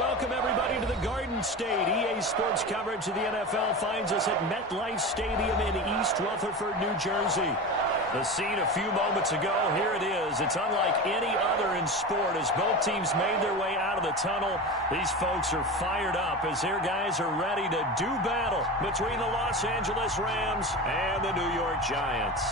welcome everybody to the Garden State. EA Sports coverage of the NFL finds us at MetLife Stadium in East Rutherford, New Jersey. The scene a few moments ago, here it is. It's unlike any other in sport as both teams made their way out of the tunnel. These folks are fired up as their guys are ready to do battle between the Los Angeles Rams and the New York Giants.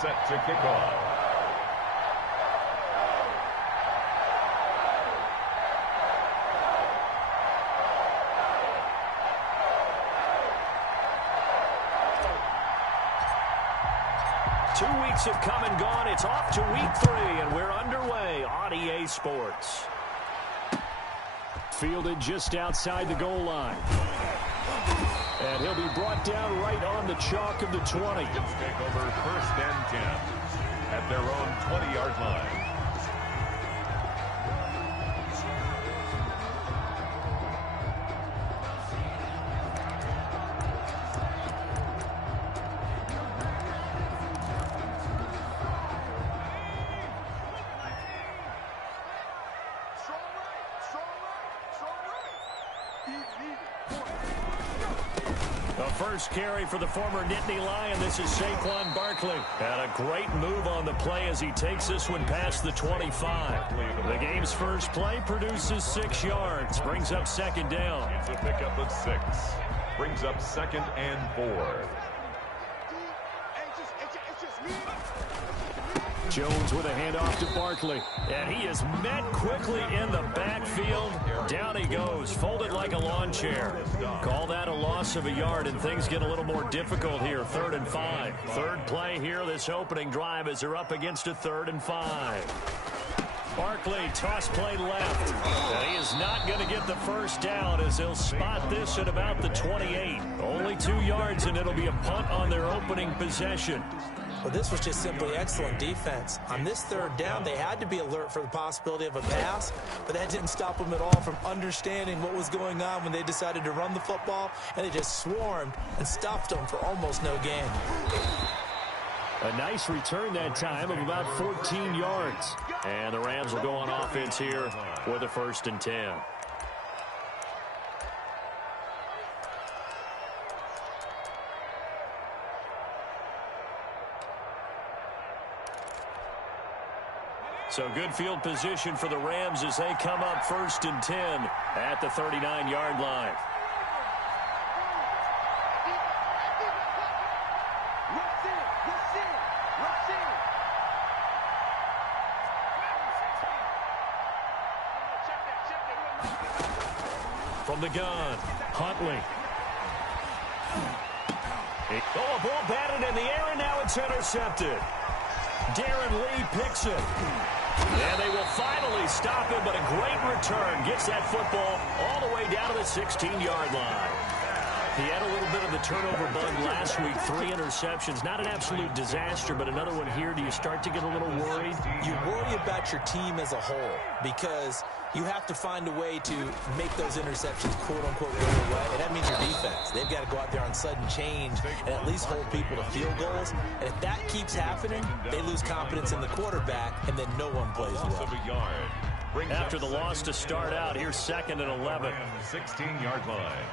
Set to kick off. Two weeks have come and gone. It's off to week 3, and we're underway on EA Sports. Fielded just outside the goal line. And he'll be brought down right on the chalk of the 20. Let's take over 1st and 10 at their own 20-yard line. First carry for the former Nittany Lion. This is Saquon Barkley. And a great move on the play as he takes this one past the 25. The game's first play produces 6 yards. Brings up 2nd down. It's a pickup of 6. Brings up 2nd and 4. Jones with a handoff to Barkley. And he is met quickly in the backfield. Down he goes, folded like a lawn chair. Call that a loss of a yard, and things get a little more difficult here. 3rd and 5. Third play here, this opening drive, as they're up against a 3rd and 5. Barkley, toss play left. And he is not going to get the first down as they'll spot this at about the 28. Only 2 yards, and it'll be a punt on their opening possession. Well, this was just simply excellent defense. On this 3rd down, they had to be alert for the possibility of a pass, but that didn't stop them at all from understanding what was going on when they decided to run the football, and they just swarmed and stuffed them for almost no gain. A nice return that time of about 14 yards. And the Rams will go on offense here with a 1st and 10. So good field position for the Rams as they come up 1st and 10 at the 39-yard line. From the gun, Huntley. Oh, a ball batted in the air, and now it's intercepted. Darren Lee picks it. And they will finally stop him, but a great return. Gets that football all the way down to the 16-yard line. He had a little bit of the turnover bug last week. 3 interceptions. Not an absolute disaster, but another one here. Do you start to get a little worried? You worry about your team as a whole because you have to find a way to make those interceptions, quote-unquote, go away. And that means your defense. They've got to go out there on sudden change and at least hold people to field goals. And if that keeps happening, they lose confidence in the quarterback, and then no one plays well. After the loss to start out, here's 2nd and 11. 16-yard line.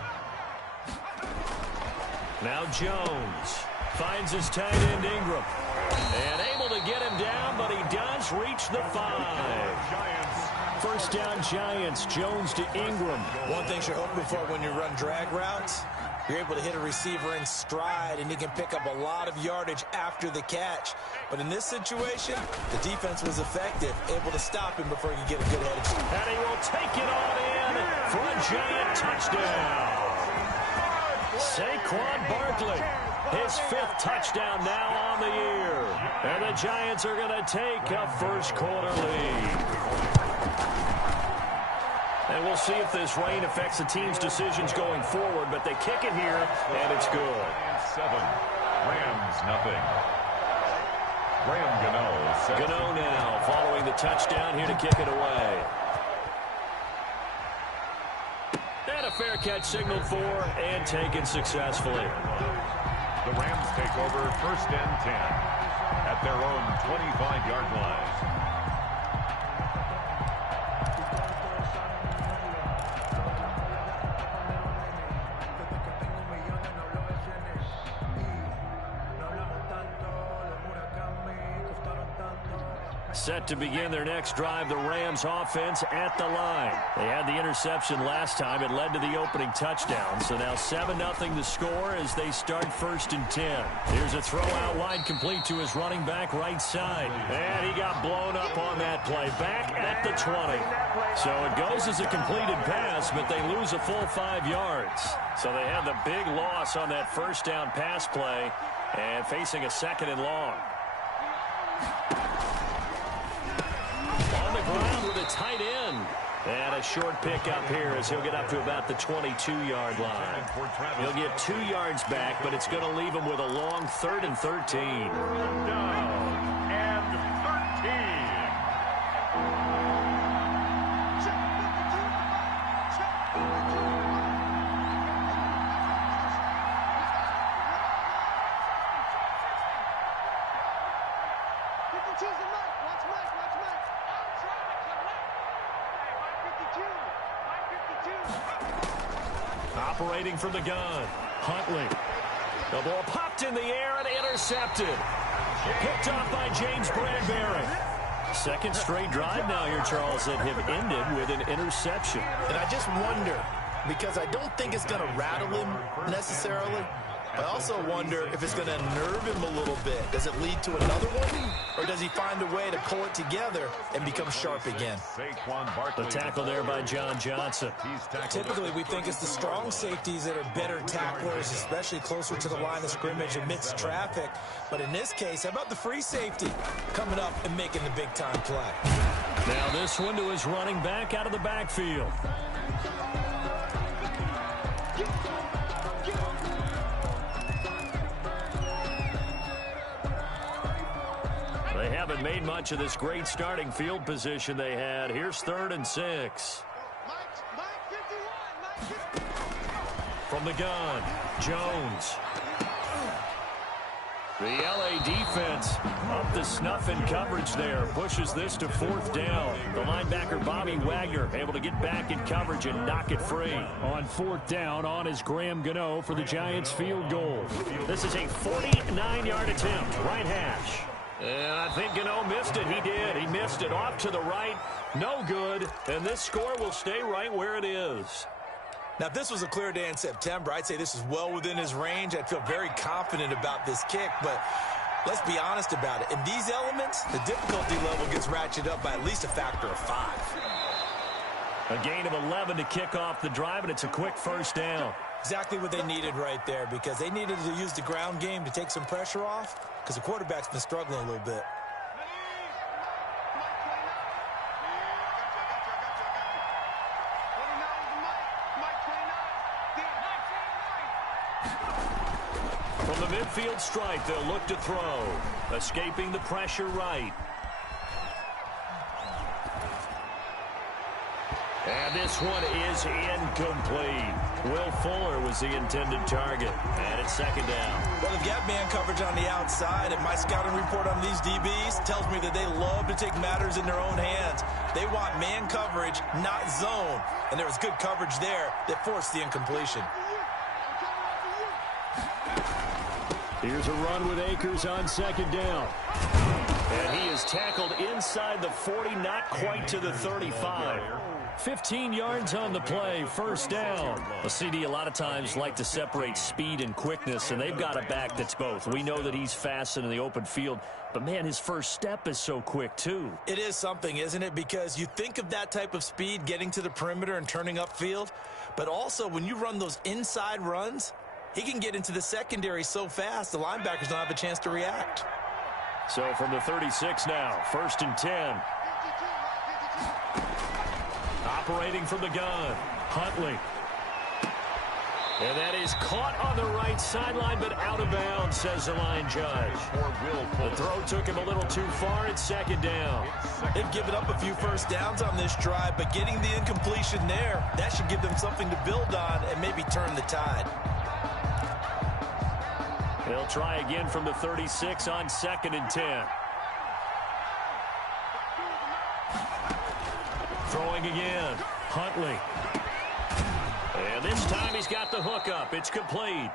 Now Jones finds his tight end Ingram. And able to get him down, but he does reach the 5. First down Giants. Jones to Ingram. One thing you're hoping for when you run drag routes, you're able to hit a receiver in stride, and he can pick up a lot of yardage after the catch. But in this situation, the defense was effective, able to stop him before he could get a good headed. And he will take it on in for a Giant touchdown. Saquon Barkley, his 5th touchdown now on the year. And the Giants are going to take a first quarter lead. And we'll see if this rain affects the team's decisions going forward, but they kick it here, and it's good. 7, Rams nothing. Gano now following the touchdown here to kick it away. And a fair catch signaled for and taken successfully. The Rams take over 1st and 10 at their own 25-yard line. Set to begin their next drive, the Rams offense at the line. They had the interception last time. It led to the opening touchdown. So now 7-0 the score as they start 1st and 10. Here's a throw out wide complete to his running back right side. And he got blown up on that play. Back at the 20. So it goes as a completed pass, but they lose a full 5 yards. So they had the big loss on that 1st down pass play and facing a 2nd and long. On the ground with a tight end. And a short pick up here as he'll get up to about the 22-yard line. He'll get 2 yards back, but it's going to leave him with a long 3rd and 13. Down and 13. Operating from the gun, Huntley. The ball popped in the air and intercepted. Picked off by James Bradbury. 2nd straight drive now here, Charles, that have ended with an interception. And I just wonder, because I don't think it's going to rattle him necessarily, I also wonder if it's going to unnerve him a little bit. Does it lead to another one? Or does he find a way to pull it together and become sharp again? The tackle there by John Johnson. Typically, we think it's the strong safeties that are better tacklers, especially closer to the line of scrimmage amidst traffic. But in this case, how about the free safety coming up and making the big-time play? Now this one to his running back out of the backfield. They haven't made much of this great starting field position they had. Here's 3rd and 6. From the gun, Jones. The LA defense up to snuff in coverage there. Pushes this to 4th down. The linebacker, Bobby Wagner, able to get back in coverage and knock it free. On 4th down, on is Graham Gano for the Giants field goal. This is a 49-yard attempt, right hash. And I think Gano missed it. He did. He missed it off to the right. No good. And this score will stay right where it is. Now, if this was a clear day in September, I'd say this is well within his range. I'd feel very confident about this kick. But let's be honest about it. In these elements, the difficulty level gets ratcheted up by at least a factor of 5. A gain of 11 to kick off the drive, and it's a quick 1st down. Exactly what they needed right there, because they needed to use the ground game to take some pressure off, because the quarterback's been struggling a little bit. From the midfield stripe, they'll look to throw. Escaping the pressure right. And this one is incomplete. Will Fuller was the intended target. And it's 2nd down. Well, they've got man coverage on the outside, and my scouting report on these DBs tells me that they love to take matters in their own hands. They want man coverage, not zone. And there was good coverage there that forced the incompletion. Here's a run with Akers on 2nd down. And he is tackled inside the 40, not quite to the 35. 15 yards on the play, 1st down. The CD a lot of times like to separate speed and quickness, and they've got a back that's both. We know that he's fast in the open field, but, man, his first step is so quick, too. It is something, isn't it? Because you think of that type of speed getting to the perimeter and turning upfield, but also when you run those inside runs, he can get into the secondary so fast, the linebackers don't have a chance to react. So from the 36 now, 1st and 10. Operating from the gun, Huntley. And that is caught on the right sideline, but out of bounds, says the line judge. The throw took him a little too far. It's second down. They've given up a few first downs on this drive, but getting the incompletion there, that should give them something to build on and maybe turn the tide. They'll try again from the 36 on 2nd and 10. Throwing again. Huntley. And this time he's got the hook up. It's complete.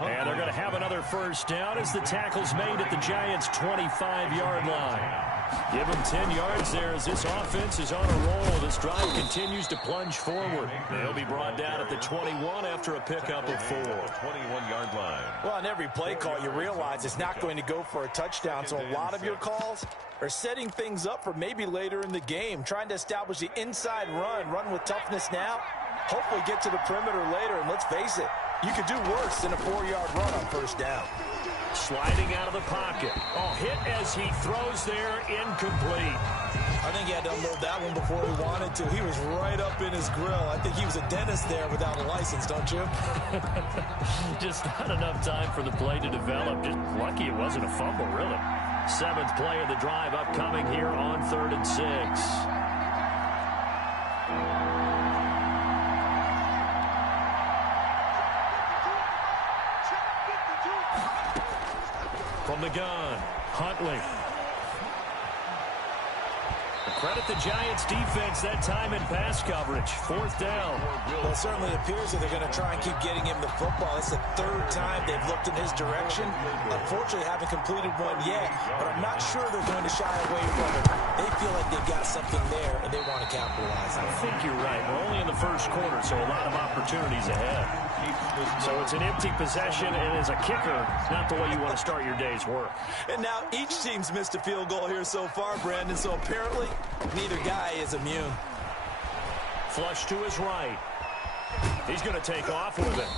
And they're going to have another first down as the tackle's made at the Giants' 25-yard line. Give them 10 yards there as this offense is on a roll. This drive continues to plunge forward. They'll be brought down at the 21 after a pickup of 4. 21-yard line. Well, on every play call, you realize it's not going to go for a touchdown, so a lot of your calls are setting things up for maybe later in the game, trying to establish the inside run with toughness now, hopefully get to the perimeter later, and let's face it, you could do worse than a 4-yard run on first down. Sliding out of the pocket. Oh, hit as he throws there, incomplete. I think he had to unload that one before he wanted to. He was right up in his grill. I think he was a dentist there without a license, don't you? Just not enough time for the play to develop. Just lucky it wasn't a fumble, really. 7th play of the drive upcoming here on 3rd and 6. From the gun, Huntley. Credit the Giants defense that time in pass coverage. 4th down. Well, it certainly appears that they're going to try and keep getting him the football. It's the 3rd time they've looked in his direction. Unfortunately, haven't completed one yet, but I'm not sure they're going to shy away from it. They feel like they've got something there, and they want to capitalize on it. I think you're right. We're only in the first quarter, so a lot of opportunities ahead. So it's an empty possession, and as a kicker, not the way you want to start your day's work. And now each team's missed a field goal here so far, Brandon, so apparently neither guy is immune. Flush to his right. He's going to take off with it.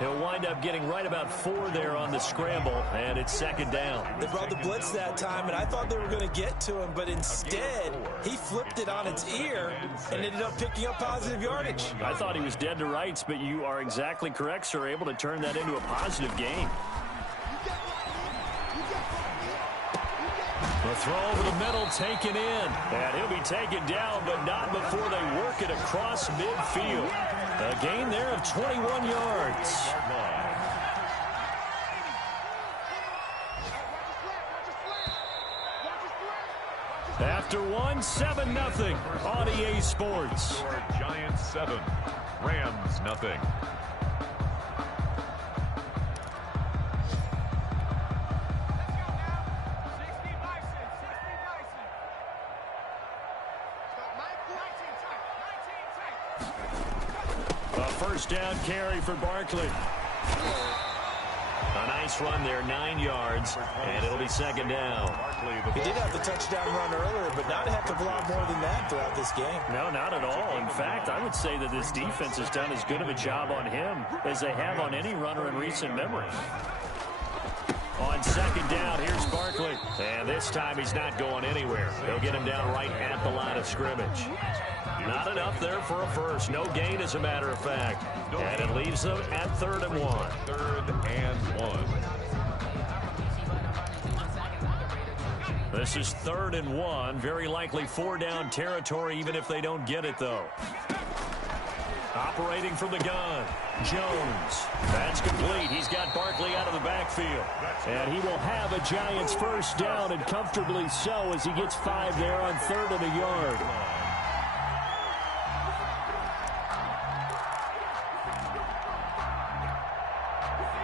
He'll wind up getting right about 4 there on the scramble, and it's 2nd down. They brought the blitz that time, and I thought they were going to get to him, but instead, he flipped it on its ear and ended up picking up positive yardage. I thought he was dead to rights, but you are exactly correct, sir, able to turn that into a positive gain. The throw over the middle taken in, and he'll be taken down, but not before they work it across midfield. A gain there of 21 yards. After 1, 7-0 on EA Sports. Giants 7, Rams nothing. First down carry for Barkley. A nice run there, 9 yards, and it'll be 2nd down. He did have the touchdown run earlier, but not a heck of a lot more than that throughout this game. No, not at all. In fact, I would say that this defense has done as good of a job on him as they have on any runner in recent memory. On 2nd down, here's Barkley. And this time he's not going anywhere. They'll get him down right at the line of scrimmage. Not enough there for a first. No gain, as a matter of fact. And it leaves them at 3rd and 1. 3rd and 1. This is 3rd and 1. Very likely 4-down territory, even if they don't get it, though. Operating from the gun, Jones. That's complete. He's got Barkley out of the backfield. And he will have a Giants first down, and comfortably so, as he gets 5 there on 3rd and a yard.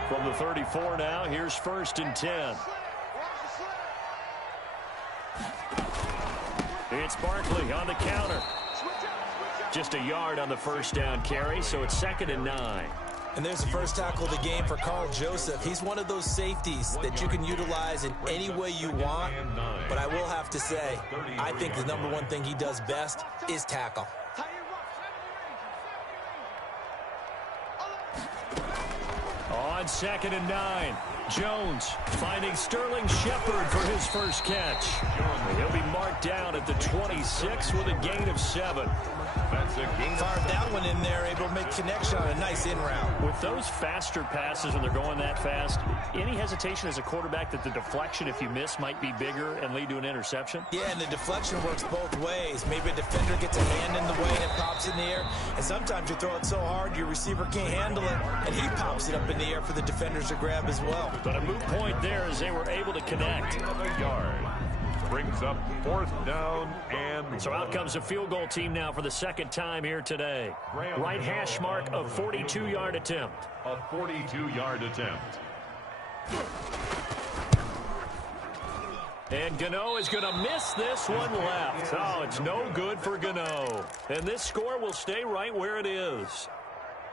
From the 34 now, here's 1st and 10. It's Barkley on the counter. Just a yard on the first down carry, so it's 2nd and 9. And there's the first tackle of the game for Carl Joseph. He's one of those safeties that you can utilize in any way you want. But I will have to say, I think the #1 thing he does best is tackle. On 2nd and 9. Jones finding Sterling Shepard for his first catch. He'll be marked down at the 26 with a gain of 7. That's a gain. Fired that one in there, able to make connection on a nice in route. With those faster passes when they're going that fast, any hesitation as a quarterback that the deflection, if you miss, might be bigger and lead to an interception? Yeah, and the deflection works both ways. Maybe a defender gets a hand in the way and it pops in the air. And sometimes you throw it so hard your receiver can't handle it, and he pops it up in the air for the defenders to grab as well. But a moot point there as they were able to connect. Another yard. Brings up 4th down and So out comes a field goal team now for the second time here today. Right hash mark of 42-yard attempt. A 42-yard attempt. And Gano is going to miss this one left. Oh, it's no good for Gano. And this score will stay right where it is.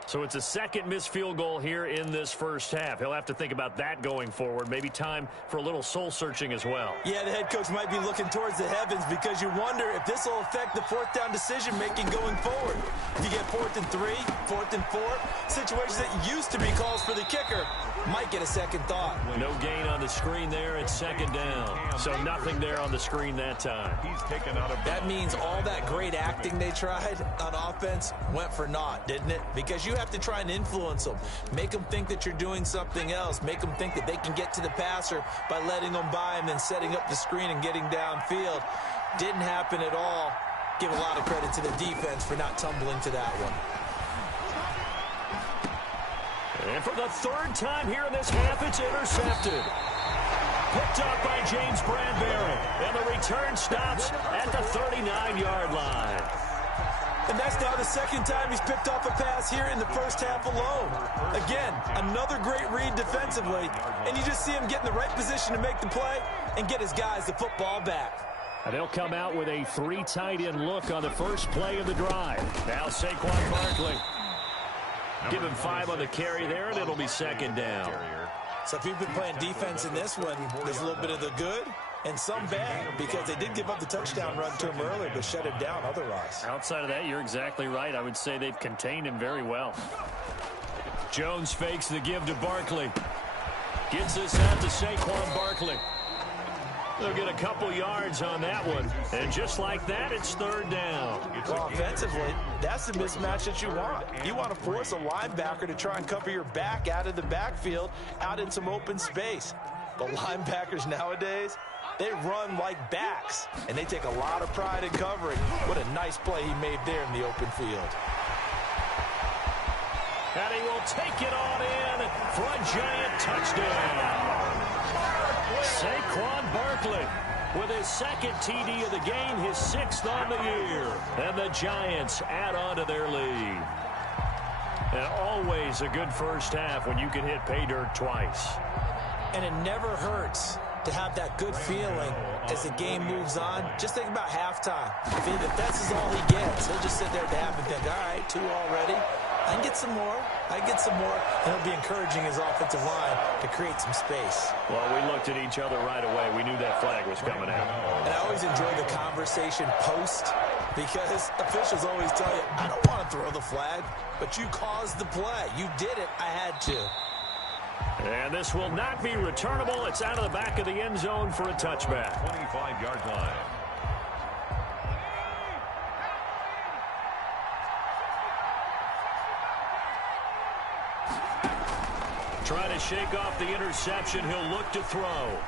So it's a second missed field goal here in this first half. He'll have to think about that going forward. Maybe time for a little soul-searching as well. Yeah, the head coach might be looking towards the heavens because you wonder if this will affect the 4th down decision-making going forward. If you get 4th and 3, 4th and 4, situations that used to be calls for the kicker might get a second thought. No gain on the screen there. It's second down. So nothing there on the screen that time. He's taken out of That means all that great acting they tried on offense went for naught, didn't it? Because you have to try and influence them. Make them think that you're doing something else. Make them think that they can get to the passer by letting them by and then setting up the screen and getting downfield. Didn't happen at all. Give a lot of credit to the defense for not tumbling to that one. And for the 3rd time here in this half, it's intercepted. Picked up by James Bradbury. And the return stops at the 39-yard line. And that's now the 2nd time he's picked off a pass here in the first half alone. Again, another great read defensively. And you just see him get in the right position to make the play and get his guys the football back. And they'll come out with a 3 tight end look on the first play of the drive. Now Saquon Barkley. Give him 5 on the carry there, and it'll be second down. So if you've been playing defense in this one, there's a little bit of the good and some bad because they did give up the touchdown run to him earlier but shut him down otherwise. Outside of that, you're exactly right. I would say they've contained him very well. Jones fakes the give to Barkley. Gets this out to Saquon Barkley. They'll get a couple yards on that one. And just like that, it's 3rd down. Well, offensively, that's the mismatch that you want. You want to force a linebacker to try and cover your back out of the backfield, out in some open space. The linebackers nowadays, they run like backs, and they take a lot of pride in covering. What a nice play he made there in the open field. And he will take it on in for a giant touchdown. Saquon Barkley with his 2nd TD of the game, his 6th on the year. And the Giants add on to their lead. And always a good first half when you can hit pay dirt twice. And it never hurts to have that good feeling as the game moves on. Just think about halftime. If that's all he gets, he'll just sit there at the half and think, all right, 2 already. I can get some more. I can get some more. And he'll be encouraging his offensive line to create some space. Well, we looked at each other right away. We knew that flag was coming out. And I always enjoy the conversation post because officials always tell you, I don't want to throw the flag, but you caused the play. You did it. I had to. And this will not be returnable. It's out of the back of the end zone for a touchback. 25-yard line. Trying to shake off the interception. He'll look to throw.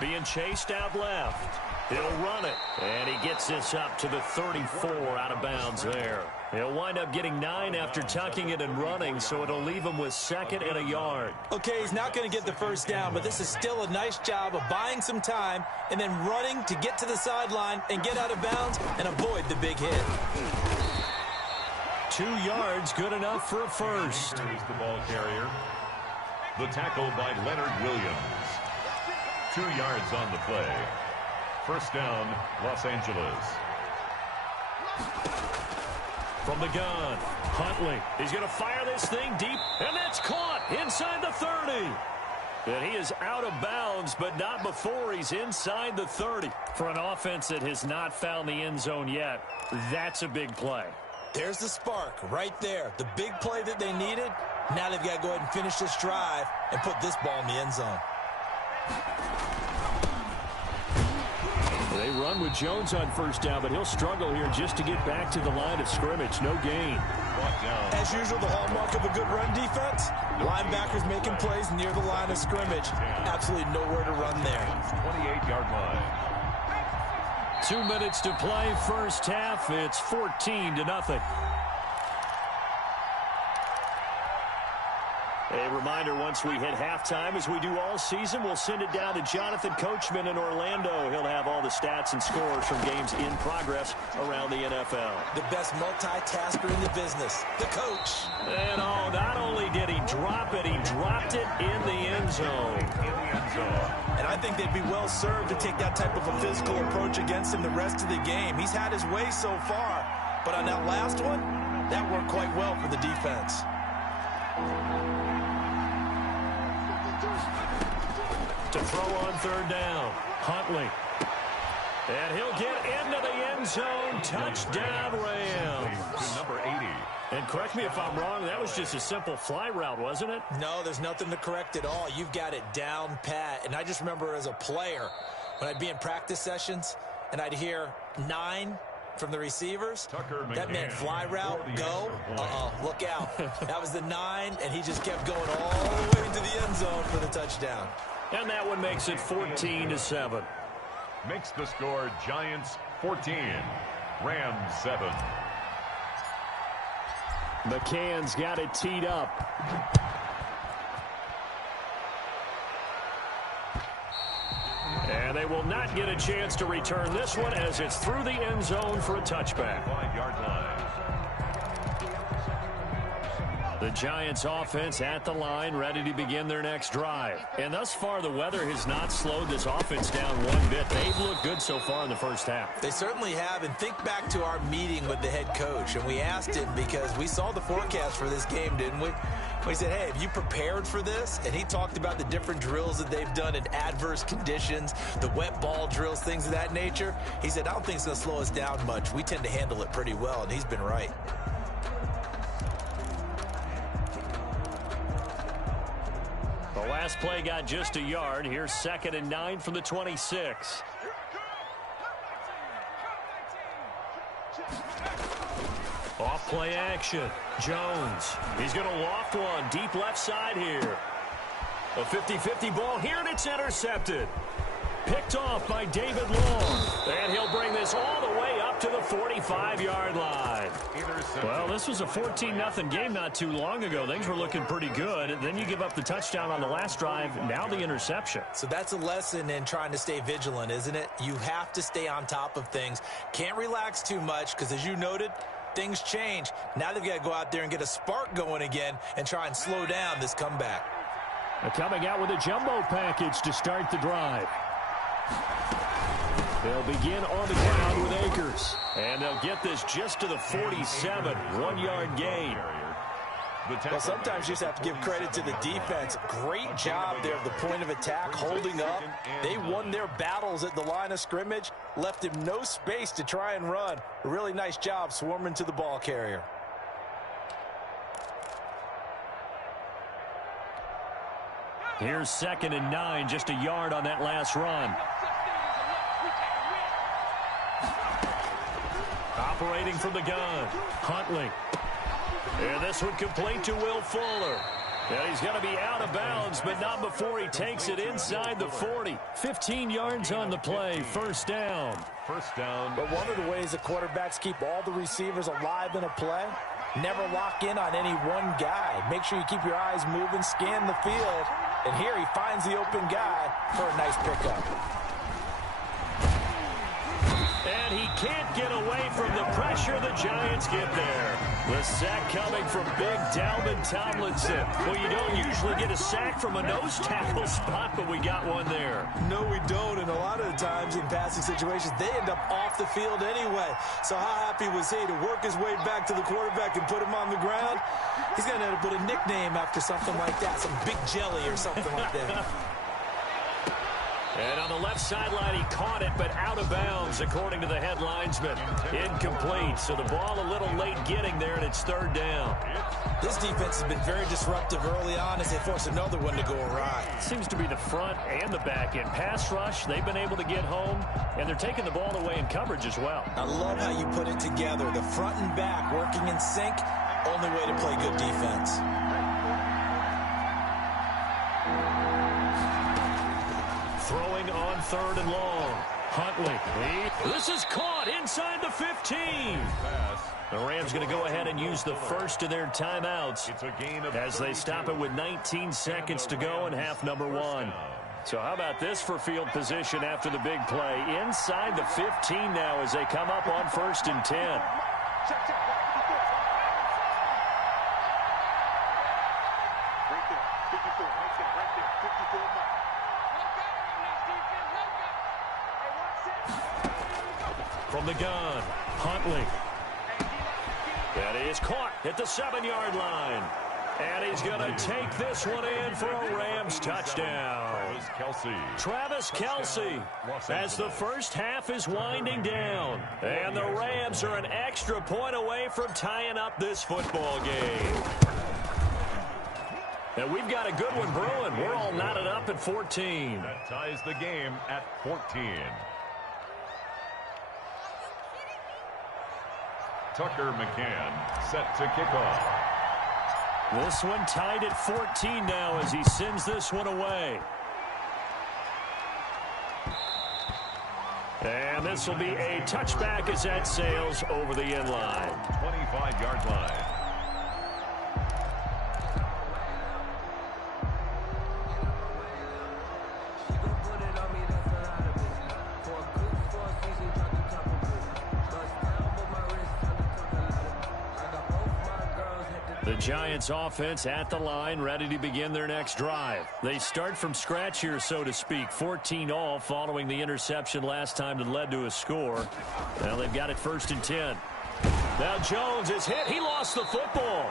Being chased out left. He'll run it. And he gets this up to the 34 out of bounds there. He'll wind up getting 9 after tucking it and running, so it'll leave him with 2nd and a yard. Okay, he's not going to get the first down, but this is still a nice job of buying some time and then running to get to the sideline and get out of bounds and avoid the big hit. 2 yards, good enough for a first. Here's the ball carrier. The tackle by Leonard Williams. 2 yards on the play. First down, Los Angeles. From the gun, Huntley. He's going to fire this thing deep, and that's caught inside the 30. And he is out of bounds, but not before he's inside the 30. For an offense that has not found the end zone yet, that's a big play. There's the spark right there. The big play that they needed. Now they've got to go ahead and finish this drive and put this ball in the end zone. They run with Jones on first down, but he'll struggle here just to get back to the line of scrimmage. No gain. As usual, the hallmark of a good run defense, linebackers making plays near the line of scrimmage. Absolutely nowhere to run there. 28-yard line. 2 minutes to play first half. It's 14-0. A reminder, once we hit halftime, as we do all season, we'll send it down to Jonathan Coachman in Orlando. He'll have all the stats and scores from games in progress around the NFL. The best multitasker in the business, the coach. And not only did he drop it, he dropped it in the end zone. And I think they'd be well served to take that type of a physical approach against him the rest of the game. He's had his way so far, but on that last one, that worked quite well for the defense. To throw on third down, Huntley. And he'll get into the end zone. Touchdown, Rams. Number 80. And correct me if I'm wrong, that was just a simple fly route, wasn't it? No, there's nothing to correct at all. You've got it down pat. And I just remember as a player, when I'd be in practice sessions, and I'd hear 9 from the receivers, that meant fly route, go, look out. That was the 9, and he just kept going all the way into the end zone for the touchdown. And that one makes it 14-7. Makes the score Giants 14, Rams 7. McCann's got it teed up. And they will not get a chance to return this one as it's through the end zone for a touchback. 5-yard line. The Giants offense at the line, ready to begin their next drive. And thus far, the weather has not slowed this offense down one bit. They've looked good so far in the first half. They certainly have. And think back to our meeting with the head coach. And we asked him, because we saw the forecast for this game, didn't we? We said, hey, have you prepared for this? And he talked about the different drills that they've done in adverse conditions, the wet ball drills, things of that nature. He said, I don't think it's going to slow us down much. We tend to handle it pretty well, and he's been right. The last play got just a yard. Here's 2nd and 9 from the 26. Off play action. Jones. He's going to loft one deep left side here. A 50-50 ball here, and it's intercepted. Picked off by David Long. And he'll bring this all the way up to the 45-yard line. Well, this was a 14-0 game not too long ago. Things were looking pretty good. And then you give up the touchdown on the last drive. Now the interception. So that's a lesson in trying to stay vigilant, isn't it? You have to stay on top of things. Can't relax too much because, as you noted, things change. Now they've got to go out there and get a spark going again and try and slow down this comeback. They're coming out with a jumbo package to start the drive. They'll begin on the ground with Akers. And they'll get this just to the 47, 1-yard gain. Well, sometimes you just have to give credit to the defense. Great job there at the point of attack, holding up. They won their battles at the line of scrimmage, left him no space to try and run. A really nice job swarming to the ball carrier. Here's 2nd and 9, just a yard on that last run. Operating from the gun, Huntley. And this one complete to Will Fuller. And he's going to be out of bounds, but not before he takes it inside the 40. 15 yards on the play, first down. First down. But one of the ways the quarterbacks keep all the receivers alive in a play, never lock in on any one guy. Make sure you keep your eyes moving, scan the field. And here he finds the open guy for a nice pickup. And he can't get away from the pressure the Giants get there. The sack coming from big Dalvin Tomlinson. Well, you don't usually get a sack from a nose tackle spot, but we got one there. No, we don't. And a lot of the times in passing situations, they end up off the field anyway. So how happy was he to work his way back to the quarterback and put him on the ground? He's going to have to put a nickname after something like that, some big jelly or something like that. And on the left sideline, he caught it, but out of bounds, according to the head linesman. Incomplete, so the ball a little late getting there, and it's third down. This defense has been very disruptive early on as they force another one to go awry. Seems to be the front and the back end. Pass rush, they've been able to get home, and they're taking the ball away in coverage as well. I love how you put it together. The front and back working in sync, only way to play good defense. Throwing on third and long. Huntley. This is caught inside the 15. The Rams going to go ahead and use the first of their timeouts as they stop it with 19 seconds to go in half number one. So how about this for field position after the big play? Inside the 15 now as they come up on 1st and 10. From the gun, Huntley. And he is caught at the 7-yard line. And he's going to take this one in for a Rams touchdown. Travis Kelce as the first half is winding down. And the Rams are an extra point away from tying up this football game. And we've got a good one brewing. We're all knotted up at 14. That ties the game at 14. Tucker McCann set to kick off. This one tied at 14 now as he sends this one away. And this will be a touchback as that sails over the end line. 25-yard line. The Giants offense at the line, ready to begin their next drive. They start from scratch here, so to speak. 14-all following the interception last time that led to a score. Now they've got it 1st and 10. Now Jones is hit. He lost the football.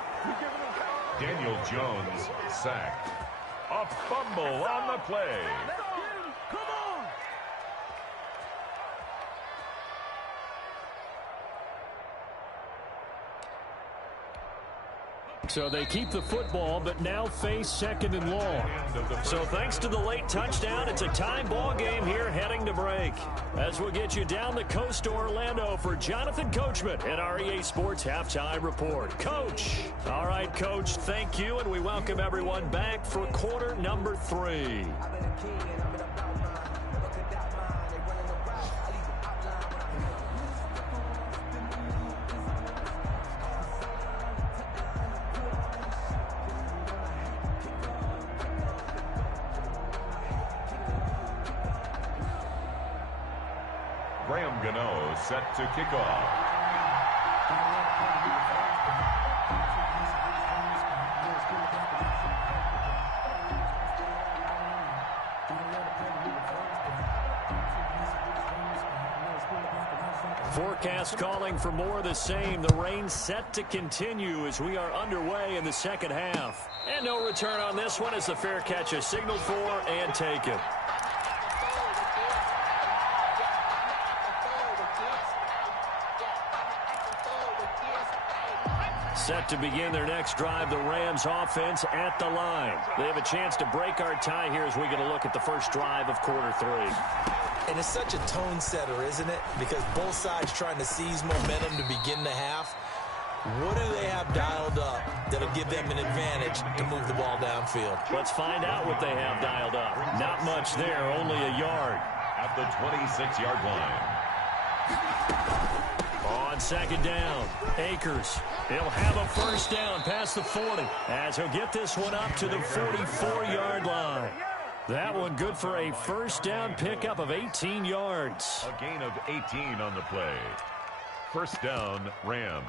Daniel Jones sacked. A fumble on the play. So they keep the football, but now face 2nd and long. So thanks to the late touchdown, it's a tie ball game here heading to break. As we'll get you down the coast to Orlando for Jonathan Coachman at our EA Sports Halftime Report. Coach. All right, Coach, thank you, and we welcome everyone back for quarter number 3. Set to kick off. Forecast calling for more of the same. The rain set to continue as we are underway in the second half. And no return on this one as the fair catch is signaled for and taken. Set to begin their next drive, the Rams offense at the line. They have a chance to break our tie here as we get a look at the first drive of quarter 3. And it's such a tone setter, isn't it? Because both sides trying to seize momentum to begin the half. What do they have dialed up that'll give them an advantage to move the ball downfield? Let's find out what they have dialed up. Not much there, only a yard. At the 26-yard line. On 2nd down, Akers. He'll have a first down past the 40 as he'll get this one up to the 44-yard line. That one good for a first down pickup of 18 yards. A gain of 18 on the play. First down, Rams.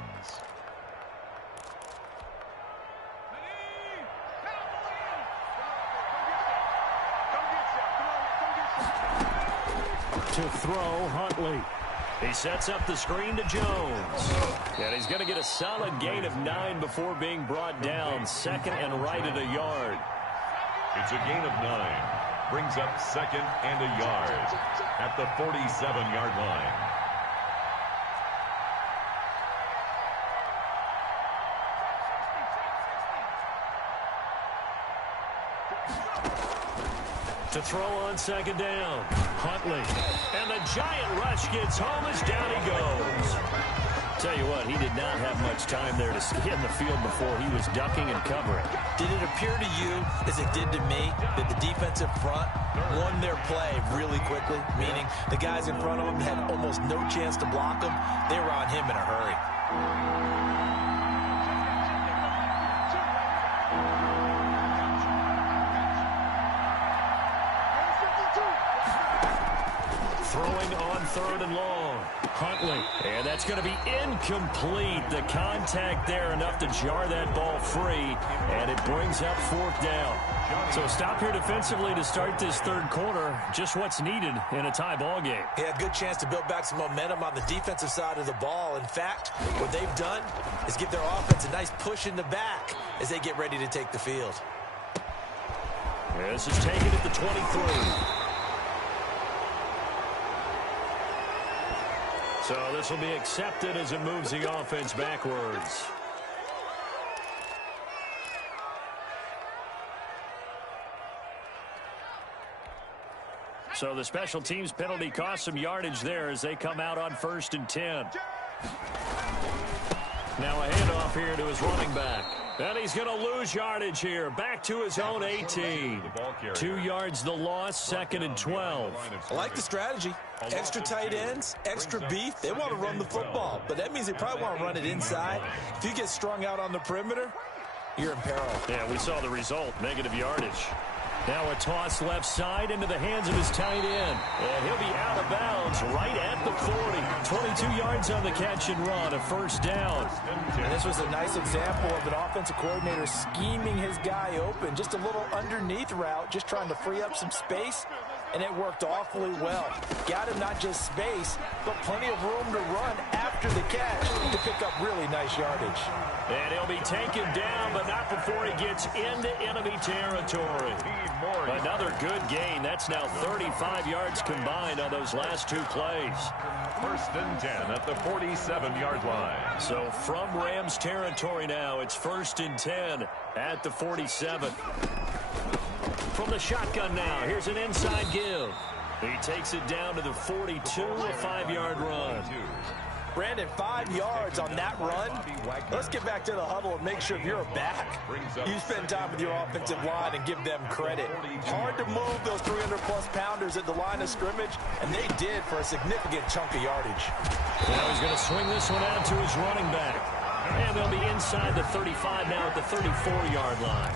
To throw, Huntley. He sets up the screen to Jones. And he's going to get a solid gain of 9 before being brought down. 2nd and right at a yard. It's a gain of 9. Brings up 2nd and a yard at the 47-yard line. To throw on 2nd down, Huntley. And the giant rush gets home as down he goes. Tell you what, he did not have much time there to scan the field before he was ducking and covering. Did it appear to you, as it did to me, that the defensive front won their play really quickly? Meaning the guys in front of him had almost no chance to block him. They were on him in a hurry. Throwing on 3rd and long. Huntley. And that's going to be incomplete. The contact there enough to jar that ball free. And it brings up 4th down. So stop here defensively to start this 3rd quarter. Just what's needed in a tie ball game. Yeah, good chance to build back some momentum on the defensive side of the ball. In fact, what they've done is give their offense a nice push in the back as they get ready to take the field. This is taken at the 23. So this will be accepted as it moves the offense backwards. So the special teams penalty cost some yardage there as they come out on 1st and 10. Now a handoff here to his running back. And he's going to lose yardage here. Back to his own 18. 2 yards the loss, 2nd and 12. I like the strategy. Extra tight ends, extra beef. They want to run the football, but that means they probably want to run it inside. If you get strung out on the perimeter, you're in peril. Yeah, we saw the result, negative yardage. Now a toss left side into the hands of his tight end. And he'll be out of bounds right at the 40. 22 yards on the catch and run, a 1st down. And this was a nice example of an offensive coordinator scheming his guy open. Just a little underneath route, just trying to free up some space. And it worked awfully well. Got him not just space, but plenty of room to run after the catch to pick up really nice yardage. And he'll be taken down, but not before he gets into enemy territory. Another good gain. That's now 35 yards combined on those last 2 plays. 1st and 10 at the 47-yard line. So from Rams territory now, it's 1st and 10 at the 47. From the shotgun now, here's an inside give. He takes it down to the 42, a 5-yard run. Brandon, 5 yards on that run. Let's get back to the huddle and make sure you're back. You spend time with your offensive line and give them credit. Hard to move those 300-plus pounders at the line of scrimmage, and they did for a significant chunk of yardage. Now he's going to swing this one out to his running back. And they'll be inside the 35 now at the 34-yard line.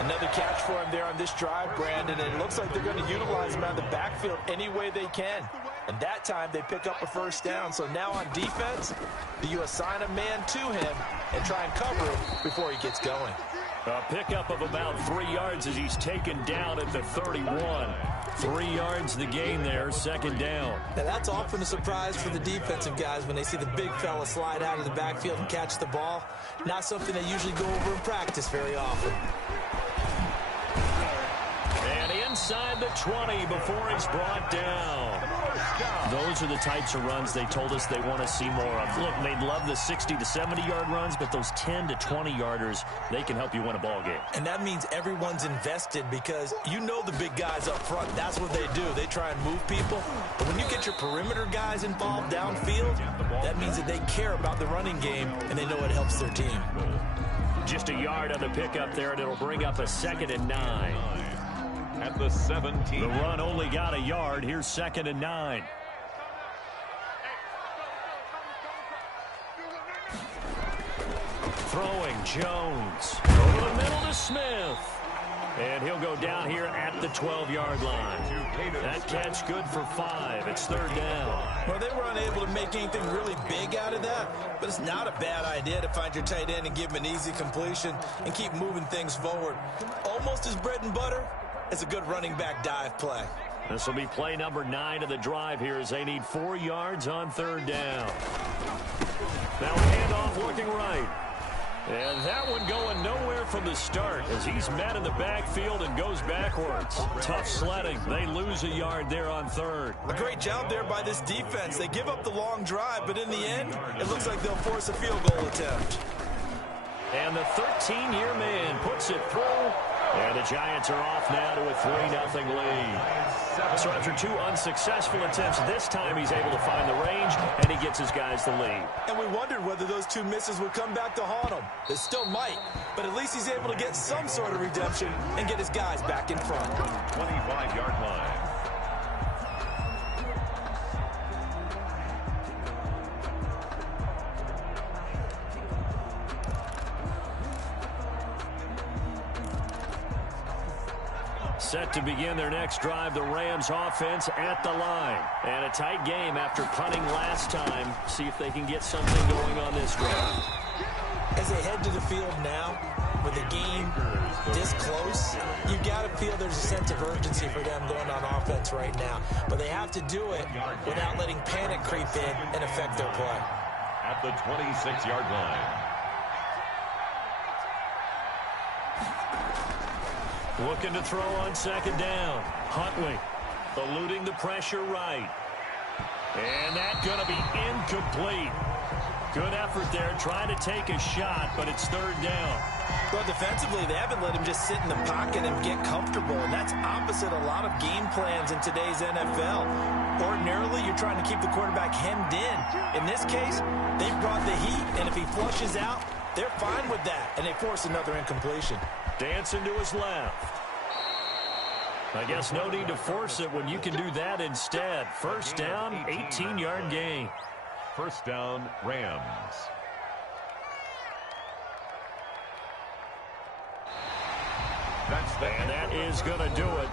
Another catch for him there on this drive, Brandon, and it looks like they're going to utilize him out of the backfield any way they can. And that time they pick up a 1st down. So now on defense, you assign a man to him and try and cover him before he gets going. A pickup of about 3 yards as he's taken down at the 31. 3 yards the gain there, 2nd down. Now that's often a surprise for the defensive guys when they see the big fella slide out of the backfield and catch the ball. Not something they usually go over in practice very often. And inside the 20 before he's brought down. Those are the types of runs they told us they want to see more of. Look, they'd love the 60 to 70-yard runs, but those 10 to 20-yarders, they can help you win a ball game. And that means everyone's invested because you know the big guys up front. That's what they do. They try and move people. But when you get your perimeter guys involved downfield, that means that they care about the running game and they know it helps their team. Just a yard on the pickup there, and it'll bring up a 2nd and 9. At the 17. The run only got a yard. Here's 2nd and 9. Throwing Jones. Over the middle to Smith. And he'll go down here at the 12-yard line. That catch good for 5. It's 3rd down. Well, they were unable to make anything really big out of that, but it's not a bad idea to find your tight end and give him an easy completion and keep moving things forward. Almost as bread and butter as a good running back dive play. This will be play number 9 of the drive here as they need 4 yards on 3rd down. Now handoff looking right. And that one going nowhere from the start as he's met in the backfield and goes backwards. Tough sledding. They lose a yard there on third. A great job there by this defense. They give up the long drive, but in the end, it looks like they'll force a field goal attempt. And the 13-year man puts it through. And the Giants are off now to a 3-0 lead. So after 2 unsuccessful attempts, this time he's able to find the range, and he gets his guys the lead. And we wondered whether those 2 misses would come back to haunt him. It still might, but at least he's able to get some sort of redemption and get his guys back in front. 25-yard line. Set to begin their next drive, the Rams offense at the line. And a tight game after punting last time. See if they can get something going on this drive. As they head to the field now, with the game this close, you've got to feel there's a sense of urgency for them going on offense right now. But they have to do it without letting panic creep in and affect their play. At the 26-yard line. Looking to throw on second down. Huntley eluding the pressure right. And that's going to be incomplete. Good effort there, trying to take a shot, but it's third down. Well, defensively, they haven't let him just sit in the pocket and get comfortable, and that's opposite a lot of game plans in today's NFL. Ordinarily, you're trying to keep the quarterback hemmed in. In this case, they've brought the heat, and if he flushes out, they're fine with that, and they force another incompletion. Dancing to his left. I guess no need to force it when you can do that instead. First down, 18-yard gain. First down, Rams. And that is going to do it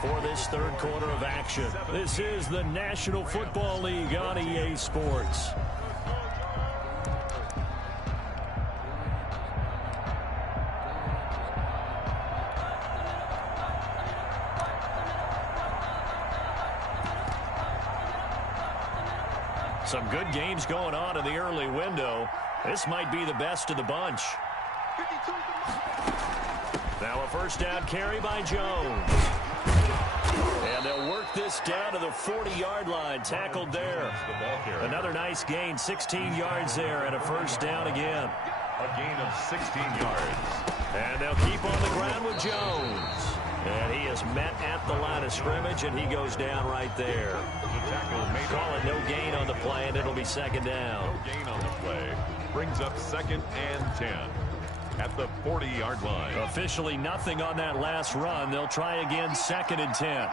for this third quarter of action. This is the National Football League on EA Sports. Some good games going on in the early window. This might be the best of the bunch. Now a first down carry by Jones. And they'll work this down to the 40-yard line. Tackled there. Another nice gain, 16 yards there, and a first down again. A gain of 16 yards. And they'll keep on the ground with Jones. And he is met at the line of scrimmage, and he goes down right there. Call it no gain on the play, and it'll be second down. No gain on the play. Brings up second and 10 at the 40-yard line. Officially nothing on that last run. They'll try again, second and 10.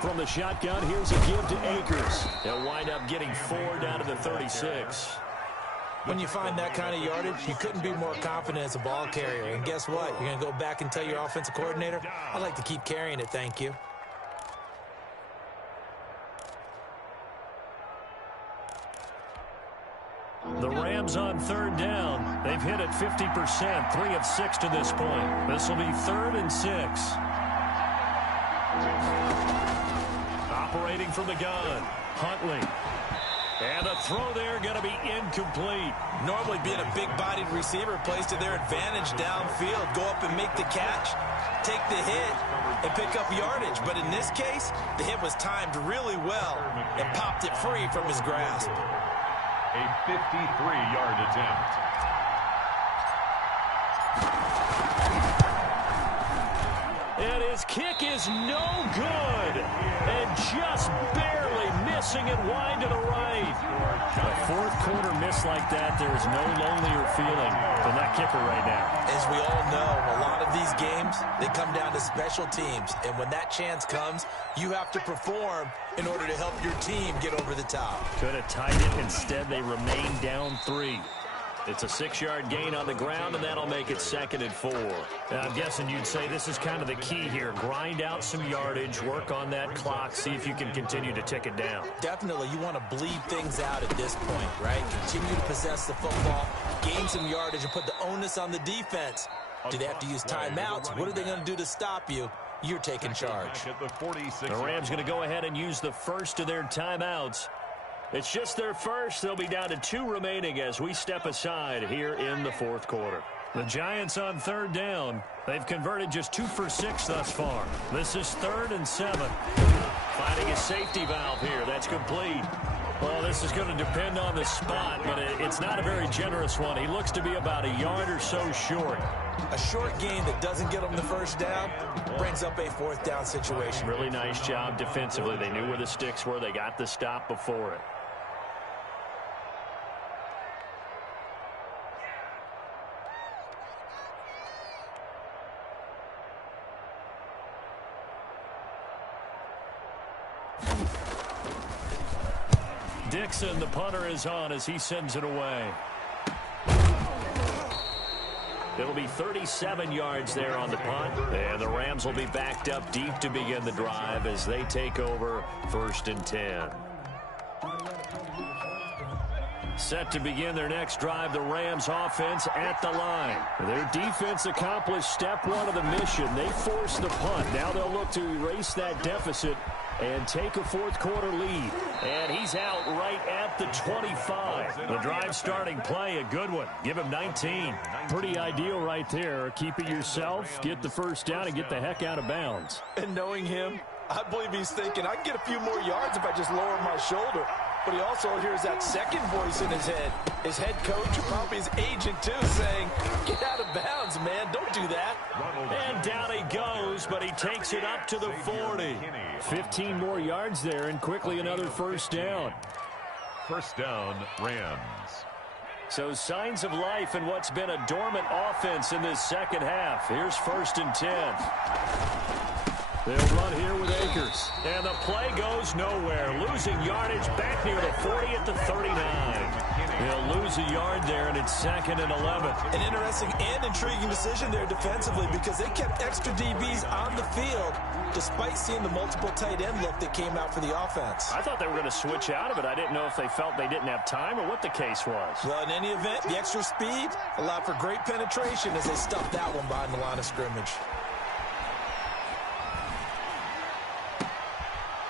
From the shotgun, here's a give to Akers. They'll wind up getting 4 down to the 36. When you find that kind of yardage, you couldn't be more confident as a ball carrier. And guess what? You're going to go back and tell your offensive coordinator, I'd like to keep carrying it, thank you. The Rams on third down. They've hit it 50%, 3 of 6 to this point. This will be 3rd and 6. Operating from the gun, Huntley. And a throw there going to be incomplete. Normally being a big-bodied receiver plays to their advantage downfield. Go up and make the catch, take the hit, and pick up yardage. But in this case, the hit was timed really well and popped it free from his grasp. A 53-yard attempt. And his kick is no good. And just barely missing it wide to the right. A fourth quarter miss like that, there is no lonelier feeling than that kicker right now. As we all know, a lot of these games, they come down to special teams. And when that chance comes, you have to perform in order to help your team get over the top. Could have tied it. Instead, they remain down 3. It's a 6-yard gain on the ground, and that'll make it 2nd and 4. Now, I'm guessing you'd say this is kind of the key here. Grind out some yardage, work on that clock, see if you can continue to tick it down. Definitely, you want to bleed things out at this point, right? Continue to possess the football, gain some yardage, and put the onus on the defense. Do they have to use timeouts? What are they going to do to stop you? You're taking charge. The Rams going to go ahead and use the first of their timeouts. It's just their first. They'll be down to 2 remaining as we step aside here in the fourth quarter. The Giants on third down. They've converted just 2 for 6 thus far. This is 3rd and 7. Finding a safety valve here. That's complete. Well, this is going to depend on the spot, but it's not a very generous one. He looks to be about a yard or so short. A short gain that doesn't get him the first down brings up a 4th down situation. Really nice job defensively. They knew where the sticks were. They got the stop before it. Dixon, the punter, is on as he sends it away. It'll be 37 yards there on the punt, and the Rams will be backed up deep to begin the drive as they take over 1st and 10. Set to begin their next drive, the Rams offense at the line. Their defense accomplished step 1 of the mission. They forced the punt. Now they'll look to erase that deficit and take a fourth quarter lead. And he's out right at the 25. The drive starting play, a good one. Give him 19. Pretty ideal right there. Keep it yourself, get the first down, and get the heck out of bounds. And knowing him, I believe he's thinking, I can get a few more yards if I just lower my shoulder. But he also hears that second voice in his head. His head coach, or probably his agent too, saying, get out of bounds, man. Don't do that. And down he goes, but he takes it up to the 40. 15 more yards there, and quickly another first down. First down, Rams. So signs of life in what's been a dormant offense in this second half. Here's 1st and 10. They'll run here with Akers. And the play goes nowhere. Losing yardage back near the 40 at the 39. They'll lose a yard there, and it's 2nd and 11. An interesting and intriguing decision there defensively because they kept extra DBs on the field despite seeing the multiple tight end look that came out for the offense. I thought they were going to switch out of it. I didn't know if they felt they didn't have time or what the case was. Well, in any event, the extra speed allowed for great penetration as they stuffed that one behind the line of scrimmage.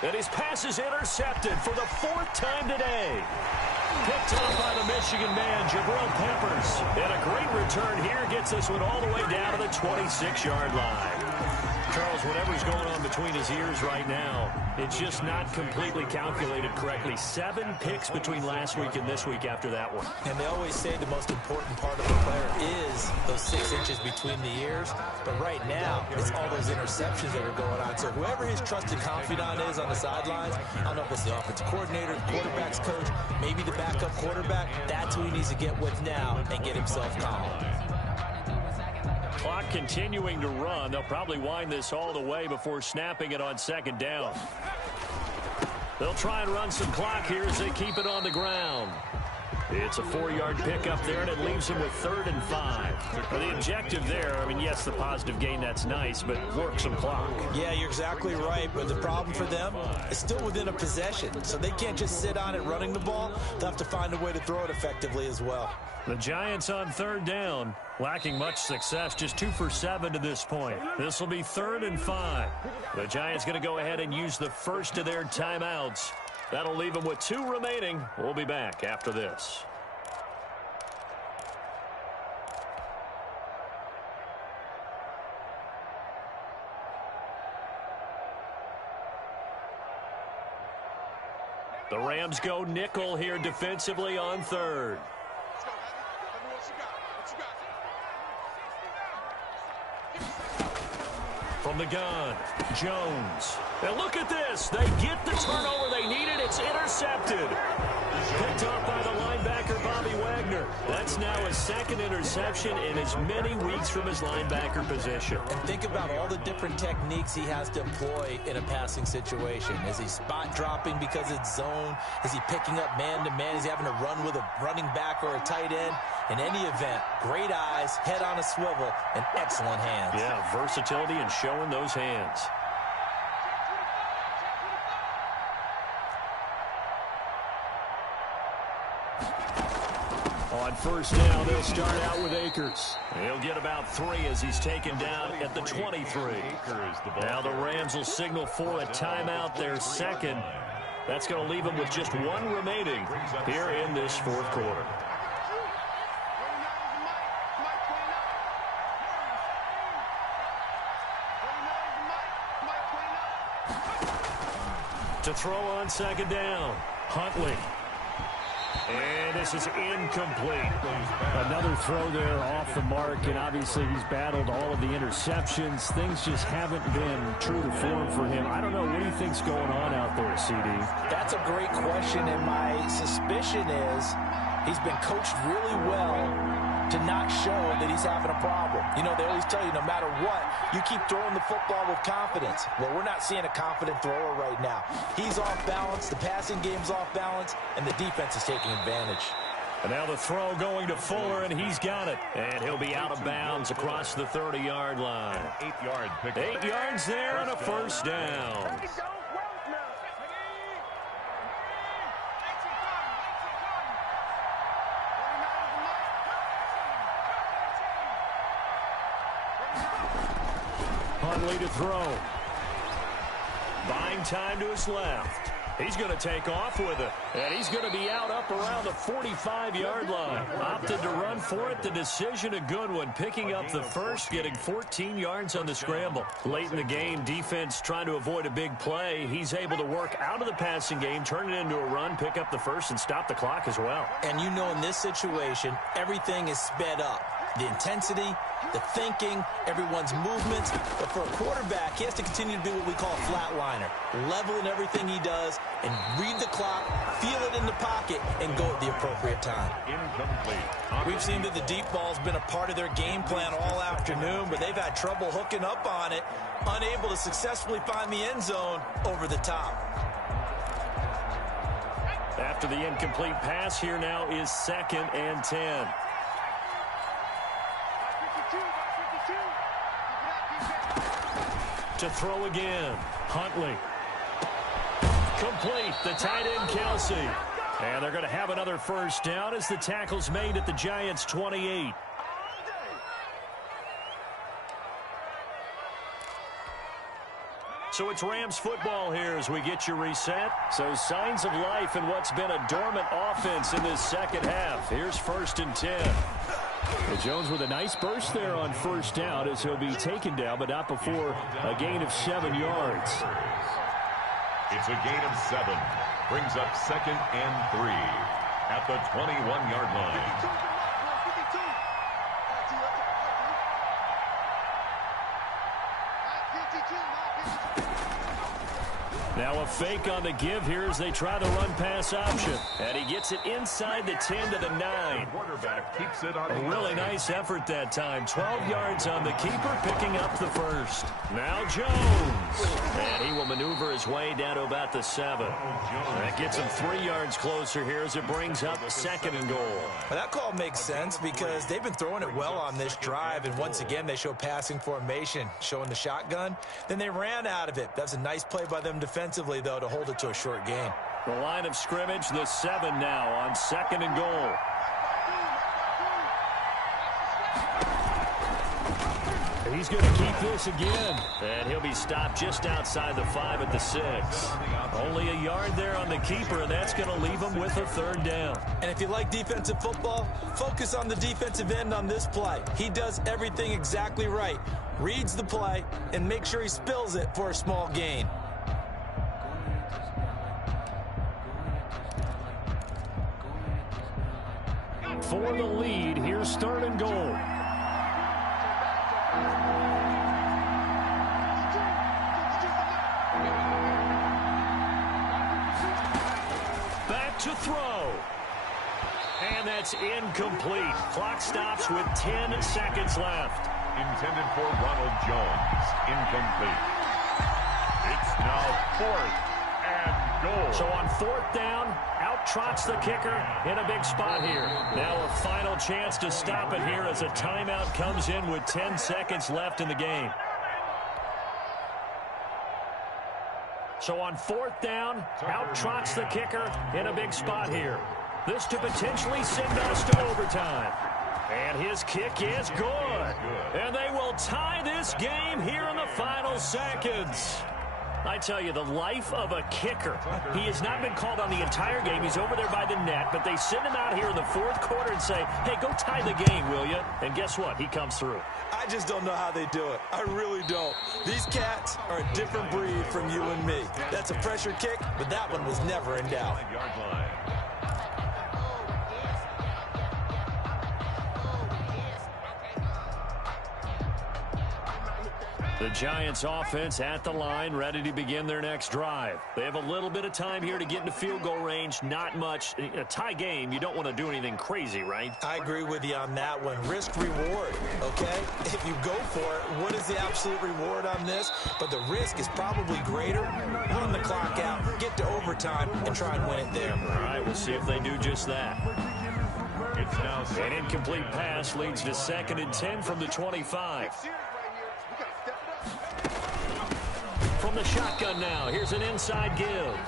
And his pass is intercepted for the 4th time today. Picked up by the Michigan man, Jabril Peppers. And a great return here gets this one all the way down to the 26-yard line. Charles, whatever's going on between his ears right now, it's just not completely calculated correctly. 7 picks between last week and this week after that one. And they always say the most important part of a player is those 6 inches between the ears. But right now, it's all those interceptions that are going on. So whoever his trusted confidant is on the sidelines, I don't know if it's the offensive coordinator, the quarterback's coach, maybe the backup quarterback, that's who he needs to get with now and get himself calm. Clock continuing to run. They'll probably wind this all the way before snapping it on 2nd down. They'll try and run some clock here as they keep it on the ground. It's a 4-yard pickup there, and it leaves him with 3rd and 5. Well, the objective there, I mean, yes, the positive gain, that's nice, but work some clock. Yeah, you're exactly right, but the problem for them is still within a possession, so they can't just sit on it running the ball. They'll have to find a way to throw it effectively as well. The Giants on 3rd down, lacking much success, just 2 for 7 to this point. This will be 3rd and 5. The Giants going to go ahead and use the first of their timeouts. That'll leave them with 2 remaining. We'll be back after this. The Rams go nickel here defensively on 3rd. From the gun, Jones. And look at this. They get the turnover they needed. It's intercepted. Picked up by the linebacker, Bobby Wagner. That's now his 2nd interception in as many weeks from his linebacker position. And think about all the different techniques he has to employ in a passing situation. Is he spot dropping because it's zone? Is he picking up man-to-man? Is he having to run with a running back or a tight end? In any event, great eyes, head on a swivel, and excellent hands. Yeah, versatility and showing those hands. On 1st down, they'll start out with Akers. He'll get about 3 as he's taken down at the 23. Now the Rams will signal for a timeout, their 2nd. That's going to leave them with just one remaining here in this fourth quarter. To throw on second down, Huntley. And this is incomplete. Another throw there off the mark, and obviously he's battled all of the interceptions. Things just haven't been true to form for him. I don't know. What do you think's going on out there, CD? That's a great question, and my suspicion is he's been coached really well to not show that he's having a problem. You know, they always tell you no matter what, you keep throwing the football with confidence. Well, we're not seeing a confident thrower right now. He's off balance, the passing game's off balance, and the defense is taking advantage. And now the throw going to Fuller, and he's got it. And he'll be out of bounds across the 30-yard line. 8-yard pickup. 8 yards there and a first down. Huntley to throw. Buying time to his left. He's going to take off with it. And he's going to be out up around the 45-yard line. Opted to run for it. The decision a good one. Picking up the first, getting 14 yards on the scramble. Late in the game, defense trying to avoid a big play. He's able to work out of the passing game, turn it into a run, pick up the first, and stop the clock as well. And you know in this situation, everything is sped up. The intensity, the thinking, everyone's movements. But for a quarterback, he has to continue to be what we call a flatliner. Level in everything he does and read the clock, feel it in the pocket, and go at the appropriate time. Incomplete. We've seen that the deep ball's been a part of their game plan all afternoon, but they've had trouble hooking up on it, unable to successfully find the end zone over the top. After the incomplete pass, here now is 2nd and 10. To throw again, Huntley. Complete, the tight end, Kelsey. And they're going to have another first down as the tackle's made at the Giants' 28. So it's Rams football here as we get you reset. So signs of life in what's been a dormant offense in this second half. Here's 1st and 10. Well, Jones with a nice burst there on first down as he'll be taken down, but not before a gain of 7 yards. It's a gain of 7. Brings up 2nd and 3 at the 21-yard line. Now a fake on the give here as they try the run-pass option. And he gets it inside the 10 to the 9. Quarterback keeps it on. A really nice effort that time. 12 yards on the keeper, picking up the first. Now Jones. And he will maneuver his way down to about the 7. That gets him 3 yards closer here as it brings up 2nd and goal. Well, that call makes sense because they've been throwing it well on this drive, and once again they show passing formation, showing the shotgun. Then they ran out of it. That's a nice play by them defensively, though, to hold it to a short gain. The line of scrimmage, the 7 now on 2nd and goal. He's going to keep this again. And he'll be stopped just outside the 5 at the 6. Only a yard there on the keeper, and that's going to leave him with a 3rd down. And if you like defensive football, focus on the defensive end on this play. He does everything exactly right. Reads the play and makes sure he spills it for a small gain. For the lead, here's 3rd and goal. Back to throw. And that's incomplete. Clock stops with 10 seconds left. Intended for Ronald Jones. Incomplete. It's now 4th and goal. So on 4th down, out trots the kicker in a big spot here. Now a final chance to stop it here as a timeout comes in with 10 seconds left in the game. So on 4th down, out trots the kicker in a big spot here. This to potentially send us to overtime. And his kick is good. And they will tie this game here in the final seconds. I tell you, the life of a kicker. He has not been called on the entire game. He's over there by the net, but they send him out here in the fourth quarter and say, hey, go tie the game, will you? And guess what? He comes through. I just don't know how they do it. I really don't. These cats are a different breed from you and me. That's a pressure kick, but that one was never in doubt. The Giants offense at the line, ready to begin their next drive. They have a little bit of time here to get into field goal range, not much. A tie game, you don't want to do anything crazy, right? I agree with you on that one. Risk reward, okay? If you go for it, what is the absolute reward on this? But the risk is probably greater. Run the clock out, get to overtime, and try and win it there. All right, we'll see if they do just that. It's now an incomplete pass leads to 2nd and 10 from the 25. From the shotgun now, here's an inside give.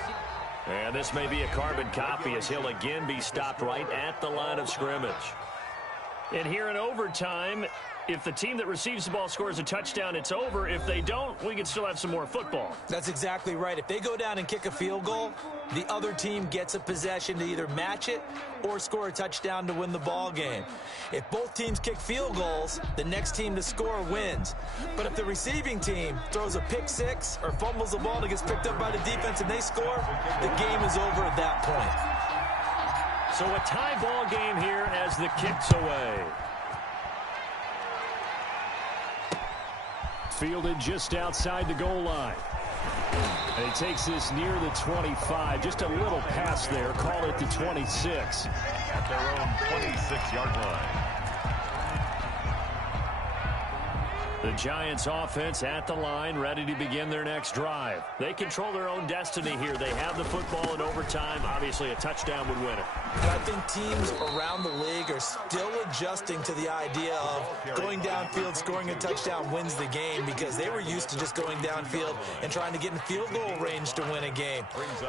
And this may be a carbon copy as he'll again be stopped right at the line of scrimmage. And here in overtime, if the team that receives the ball scores a touchdown, it's over. If they don't, we can still have some more football. That's exactly right. If they go down and kick a field goal, the other team gets a possession to either match it or score a touchdown to win the ball game. If both teams kick field goals, the next team to score wins. But if the receiving team throws a pick six or fumbles the ball and it gets picked up by the defense and they score, the game is over at that point. So a tie ball game here as the kick's away. Fielded just outside the goal line. And he takes this near the 25. Just a little pass there. Call it the 26. At their own 26-yard line. The Giants offense at the line, ready to begin their next drive. They control their own destiny here. They have the football in overtime. Obviously, a touchdown would win it. And I think teams around the league are still adjusting to the idea of going downfield, scoring a touchdown wins the game, because they were used to just going downfield and trying to get in field goal range to win a game.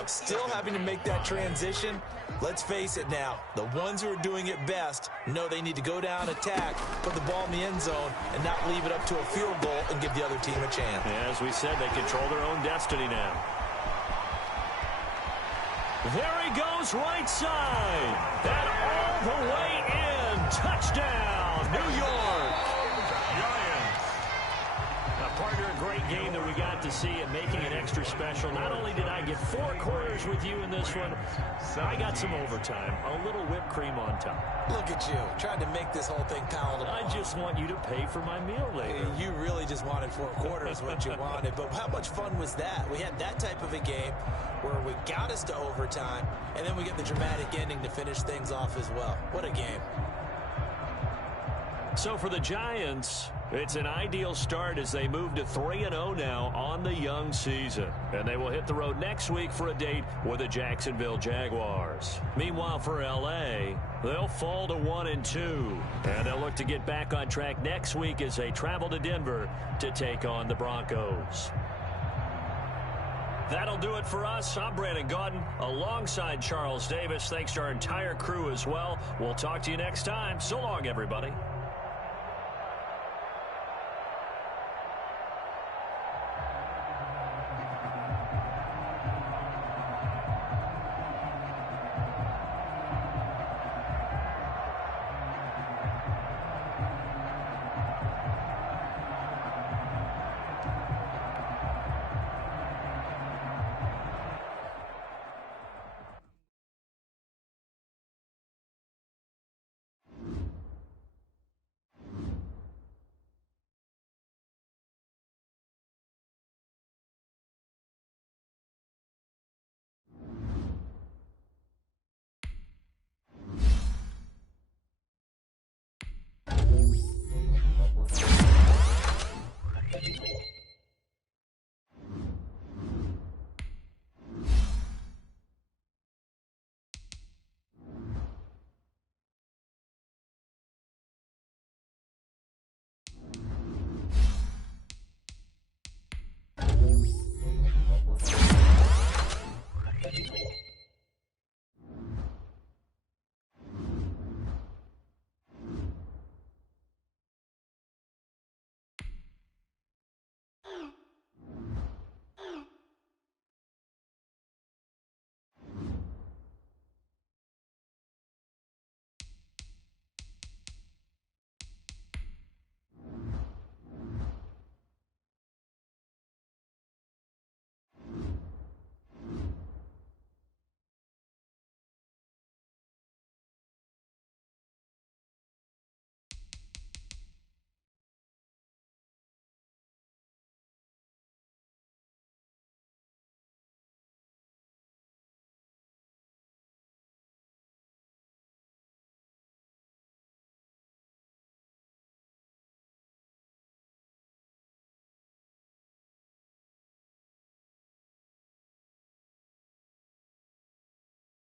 Still having to make that transition. Let's face it now, the ones who are doing it best know they need to go down, attack, put the ball in the end zone, and not leave it up to a field goal and give the other team a chance. As we said, they control their own destiny now. There he goes, right side. And all the way in. Touchdown, New York. Giants. Partner, a great game that we got to see and making it extra special. Not only did I get 4 quarters with you in this one, I got some overtime. A little whipped cream on top. Look at you, trying to make this whole thing palatable. I just want you to pay for my meal later. You really just wanted 4 quarters, what you wanted. But how much fun was that? We had that type of a game where we got us to overtime, and then we get the dramatic ending to finish things off as well. What a game. So for the Giants, it's an ideal start as they move to 3-0 now on the young season. And they will hit the road next week for a date with the Jacksonville Jaguars. Meanwhile, for L.A., they'll fall to 1-2. And they'll look to get back on track next week as they travel to Denver to take on the Broncos. That'll do it for us. I'm Brandon Gaudin alongside Charles Davis. Thanks to our entire crew as well. We'll talk to you next time. So long, everybody.